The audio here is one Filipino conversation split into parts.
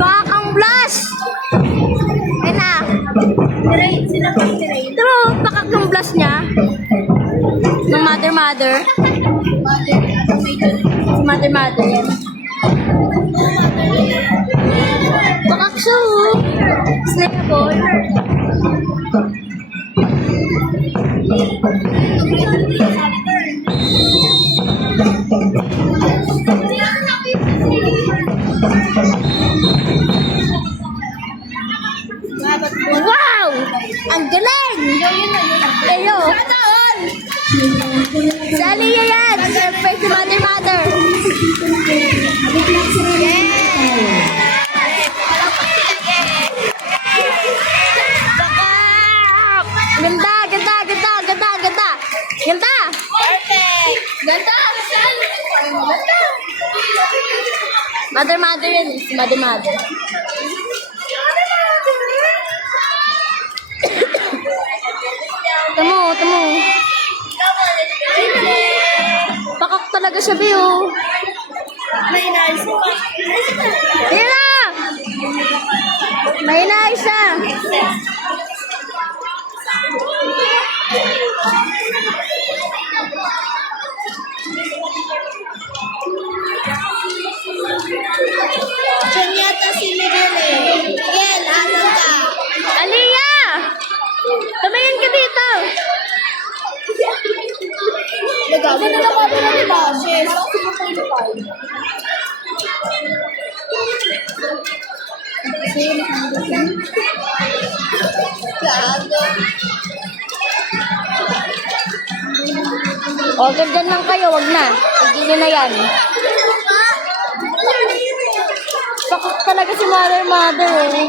Bakang blast! Ayun na. True, pakak ng blast niya. Ng mother. Si mother yan. Pakak siya, oh. Snakeable. Wow! Ang galing! Ayo! Si Aliyah yan! Siyempre si mother. Ganda! Perfect! Ganda! Mother yan. Si mother. Tamo. Pakak talaga siya, Bio. May nice. Yan na! May nice siya. Diyan yata si Miguel eh. Miguel, asan ka? Aliyah! Tumingin ka dito. Nagagano na ba na ni Bashes? O, ganyan lang kayo. Wag na. Hindi na yan. Pakak talaga si mother eh.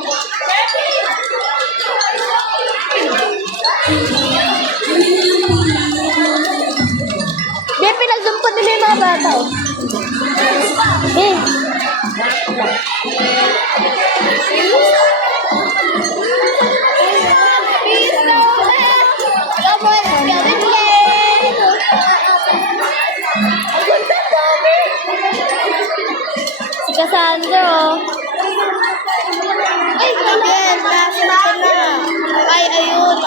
Di, pinagdumpad nila yung mga bata, oh. Di. Si Cassandra, oh. Ay, Miguel, nasa ka na. Ay, ayun.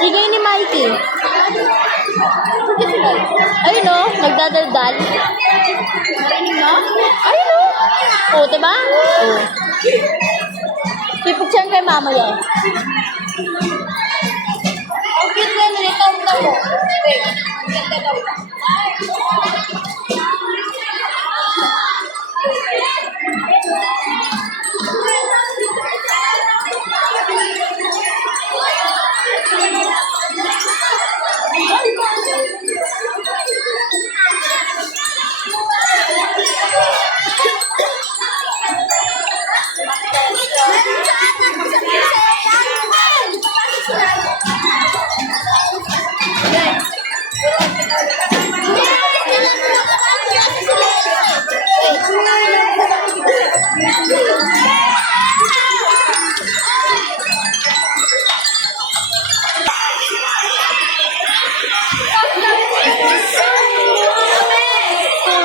Tingay ni Mikey. Ayun, oh. Nagdadaldal. Narinig mo? Ayun, oh. Oh, diba? Oh. Pipig siya kay mama yan. Ang cute na nilitong mo. Wait, ang ganda daw.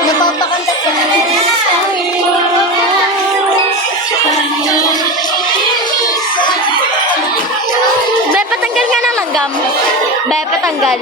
Napapakanta ka na. Be, patanggal nga ng langgam. Be, patanggal.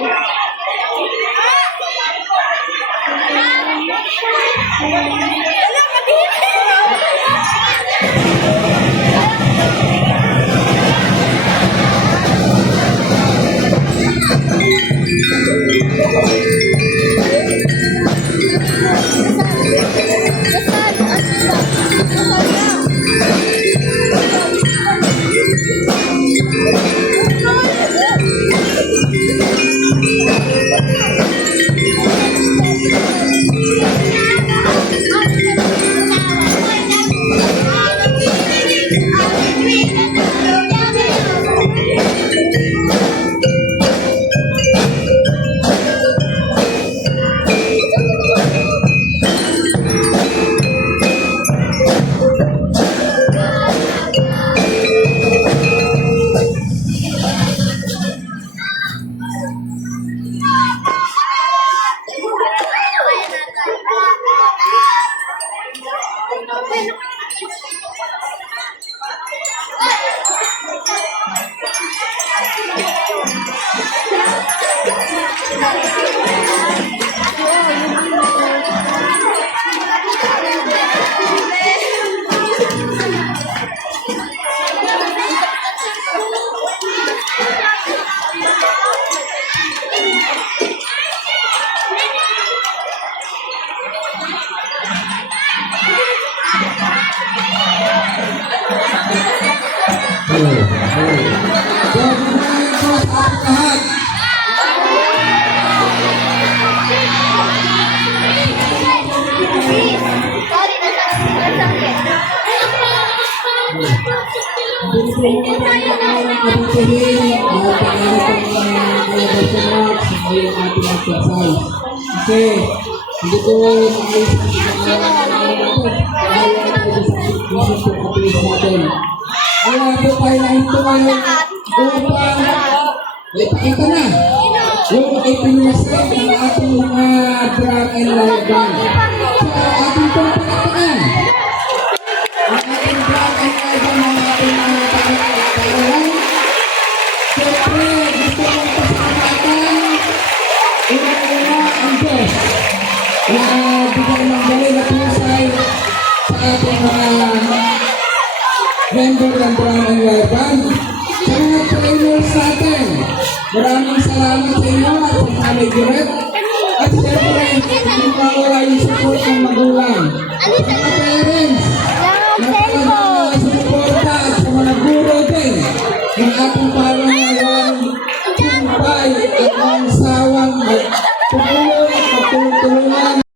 So, good morning po sa ating lahat. Sorry, nasakit. Kasi hindi ko natin. Kaya po tayo na ito ngayon upang ipakita na yung ipinasal ng ating mga drag and live band. So, ating pong palakpakan ang ating drag and live band ng ating mga tagalan. Siyempre, gusto mong pasalamatan una-una ang Diyos na bigyan ng galing na pusay sa ating mga member ng drag and live band. Sa mga trainers natin, maraming salamat sa inyo at sa Mami Direct. At siyempre, hindi mawala yung support ng magulang.